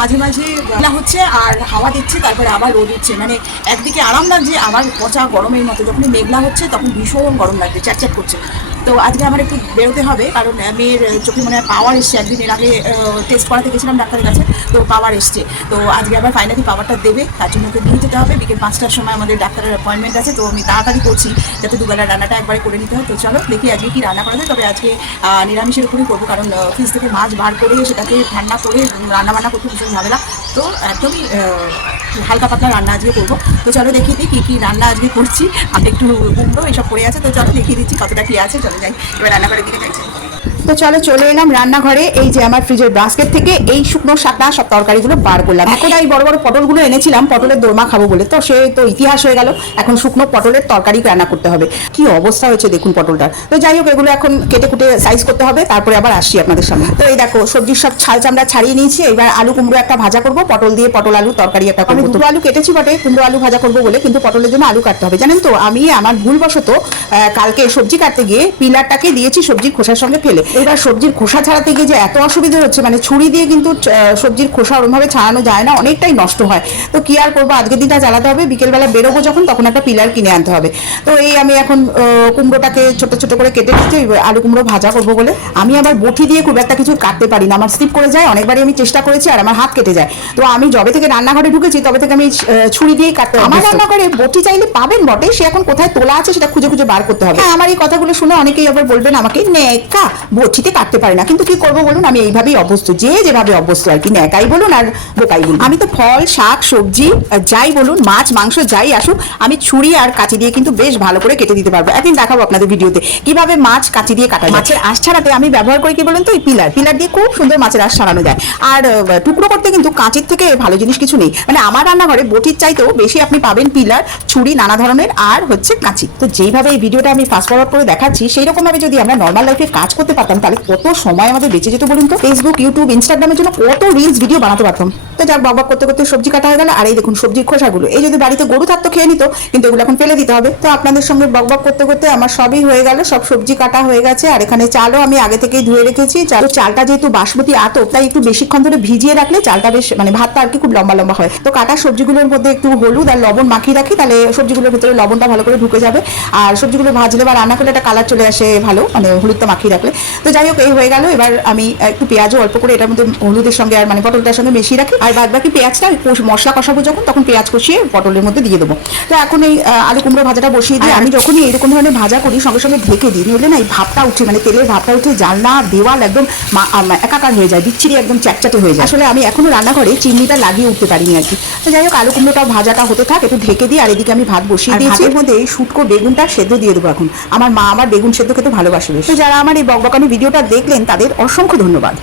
মাঝে মাঝে বেলা হচ্ছে আর হাওয়া দিচ্ছে, তারপরে আবার রোদ উঠছে। মানে একদিকে আরাম লাগছে, আবার পচা গরমের মতো। যখন মেঘলা হচ্ছে, তখন ভীষণ গরম লাগছে চ্যাট করছে। তো আজকে আমার একটু বেরোতে হবে, কারণ মেয়ের চোখে মনে হয় পাওয়ার এসছে। একদিন এর আগে টেস্ট করাতে গেছিলাম ডাক্তারের কাছে, তো পাওয়ার এসছে। তো আজকে আবার ফাইনালি পাওয়ারটা দেবে, তার জন্য ওকে নিয়ে যেতে হবে। বিকেল পাঁচটার সময় আমাদের ডাক্তারের অ্যাপয়েন্টমেন্ট আছে, তো আমি তাড়াতাড়ি করছি, যাতে দুবেলা রান্নাটা একবারে করে নিতে হয়। তো চলো, দেখি আজকে কি রান্না করা যায়। তবে আজকে নিরামিষের উপরেই করব, কারণ ফ্রিজ থেকে মাছ বার করে সেটাকে ঠান্ডা করে রান্না বান্না করতে ভীষণ ঝামেলা। তো একদমই হালকা পাতলা রান্না আজকে করব। তো চলো দেখিয়ে দিই কী কী রান্না আজকে করছি। আর একটু কুমড়ো এইসব পড়ে আছে। তো চলো দেখিয়ে দিচ্ছি কতটা কী আছে। চলো। যাই। এবার রান্নাঘরের দিকে যাইছি তো চলো চলে এলাম রান্নাঘরে। এই যে আমার ফ্রিজের বাস্কেট থেকে এই শুকনো শাকটা সব তরকারিগুলো বার করলাম। এখন এই বড় বড় পটলগুলো এনেছিলাম, পটলের দোরমা খাব বলে। তো সে তো ইতিহাস হয়ে গেল, এখন শুকনো পটলের তরকারি রান্না করতে হবে। কি অবস্থা হয়েছে দেখুন পটলটার। তো যাই হোক, এগুলো এখন কেটে কুটে সাইজ করতে হবে, তারপরে আবার আসছি আপনাদের সামনে। তো এই দেখো, সবজির সব ছাল চামড়া ছাড়িয়ে নিয়েছি। এবার আলু কুমড়ো একটা ভাজা করব, পটল দিয়ে পটল আলু তরকারি একটা করব। দুটো আলু কেটেছি বটে, কুমড়ো আলু ভাজা করব বলে, কিন্তু পটলের জন্য আলু কাটতে হবে। জানেন তো, আমি আমার ভুলবশত কালকে সবজি কাটতে গিয়ে পিলারটাকে দিয়েছি সবজির খোসার সঙ্গে ফেলে। এবার সবজির খোসা ছাড়াতে গিয়ে যে এত অসুবিধা হচ্ছে মানে ছুরি দিয়ে কিন্তু সবজির খোসা ওরমভাবে ছাড়ানো যায় না অনেকটাই নষ্ট হয়। তো কি আর করব? আজকের দিনটা জ্বালাতে হবে বিকেলবেলা বেরোবো যখন তখন একটা পিলার কিনে আনতে হবে। তো এই আমি এখন কুমড়োটাকে ছোট ছোট করে কেটে নিচ্ছি আলু কুমড়ো ভাজা করব বলে। আমি আবার বটি দিয়ে খুব একটা কিছু কাটতে পারি না আমার স্লিপ করে যায় অনেকবারই আমি চেষ্টা করেছি আর আমার হাত কেটে যায়। তো আমি যবে থেকে রান্নাঘরে ঢুকেছি তবে থেকে আমি ছুরি দিয়েই কাটতে আমার রান্নাঘরে বটি চাইলে পাবেন বটে সে এখন কোথায় তোলা আছে সেটা খুঁজে খুঁজে বার করতে হবে। হ্যাঁ আমার এই কথাগুলো শুনে অনেকেই আবার বলবেন আমাকে নেকা বটিতে কাটতে পারে না। কিন্তু কি করব বলুন? আমি এইভাবেই অভ্যস্ত। যে যেভাবে অভ্যস্ত আর কি নেকাই বলুন আর বোকাই বলুন। আমি তো ফল, শাক, সবজি যাই বলুন, মাছ, মাংস যাই আসুক, আমি ছুরি আর কাঁচি দিয়ে কিন্তু বেশ ভালো করে কেটে দিতে পারব। একদিন দেখাবো আপনাদের ভিডিওতে কীভাবে মাছ কাঁচি দিয়ে কাটা। মাছের আঁশ ছাড়াতে আমি ব্যবহার করি কি বলুন তো? এই পিলার। পিলার দিয়ে খুব সুন্দর মাছের আঁশ ছাড়ানো যায়। আর টুকরো করতে কিন্তু কাঁচির থেকে ভালো জিনিস কিছু নেই। মানে আমার রান্নাঘরে বটির চাইতেও বেশি আপনি পাবেন পিলার, ছুরি, নানা ধরনের আর হচ্ছে কাঁচি। তো যেইভাবে এই ভিডিওটা আমি ফাস্ট ফরওয়ার্ড করে দেখাচ্ছি সেই রকম ভাবে যদি আমরা নর্মাল লাইফে কাজ করতে পারতাম তাহলে কত সময় আমাদের বেঁচে যেত বলুন তো? ফেসবুক ইউটিউব ইনস্টাগ্রামের জন্য কত রিলস ভিডিও বানাতে পারতাম। তো যাক, বক করতে করতে সবজি কাটা হয়ে গেল। আর এই দেখুন, সবজির খোসাগুলো। এই যদি বাড়িতে গরু থাকতো, খেয়ে নিত, কিন্তু এগুলো এখন ফেলে দিতে হবে। তো আপনাদের সঙ্গে বক বক করতে করতে আমার সবই হয়ে গেল। সব সবজি কাটা হয়ে গেছে। আর এখানে চালও আমি আগে থেকেই ধুয়ে রেখেছি। চাল চালটা যেহেতু বাসমতি আতপ, তাই একটু বেশিক্ষণ ধরে ভিজিয়ে রাখলে চালটা বেশ মানে ভাতটা আর কি খুব লম্বা লম্বা হয়। তো কাটা সবজিগুলোর মধ্যে একটু হলুদ আর লবণ মাখিয়ে রাখি, তাহলে সবজিগুলোর ভিতরে লবণটা ভালো করে ঢুকে যাবে। আর সবজিগুলো ভাজলে বা রান্না করলে একটা কালার চলে আসে ভালো মানে হলুদটা মাখিয়ে রাখলে। তো যাই হোক এই হয়ে গেল। এবার আমি একটু পেঁয়াজও অল্প করে এটার মধ্যে হলুদের সঙ্গে আর মানে পটলটার সঙ্গে মিশিয়ে রাখি। আর বাদ বাকি পেঁয়াজটা মশলা কষাবো যখন তখন পেঁয়াজ কষিয়ে পটলের মধ্যে দিয়ে দেবো। তো এখন এই আলু কুমড়ো ভাজাটা বসিয়ে দিই আমি যখনই এরকম ধরনের ভাজা করি সঙ্গে সঙ্গে ঢেকে দিই। নইলে না এই ভাবটা উঠে মানে তেলের ভাবটা উঠে জানলা দেওয়াল একদম একাকার হয়ে যায় বিচ্ছিরি একদম চ্যাটচ্যাটে হয়ে যায়। আসলে আমি এখনও রান্নাঘরে চিমনিটা লাগিয়ে উঠতে পারিনি আর কি। তো যাই হোক আলু কুমড়োটা ভাজাটা হতে থাক একটু ঢেকে দিই আর এদিকে আমি ভাত বসিয়ে দিয়েছি। এর মধ্যে এই শুটকো বেগুনটা সেদ্ধ দিয়ে দেবো এখন। আমার মা আমার বেগুন সেদ্ধ খেতে ভালোবাসে বেশ। তো যারা আমার এই বকবকানি ভিডিওটা দেখলেন তাদের অসংখ্য ধন্যবাদ।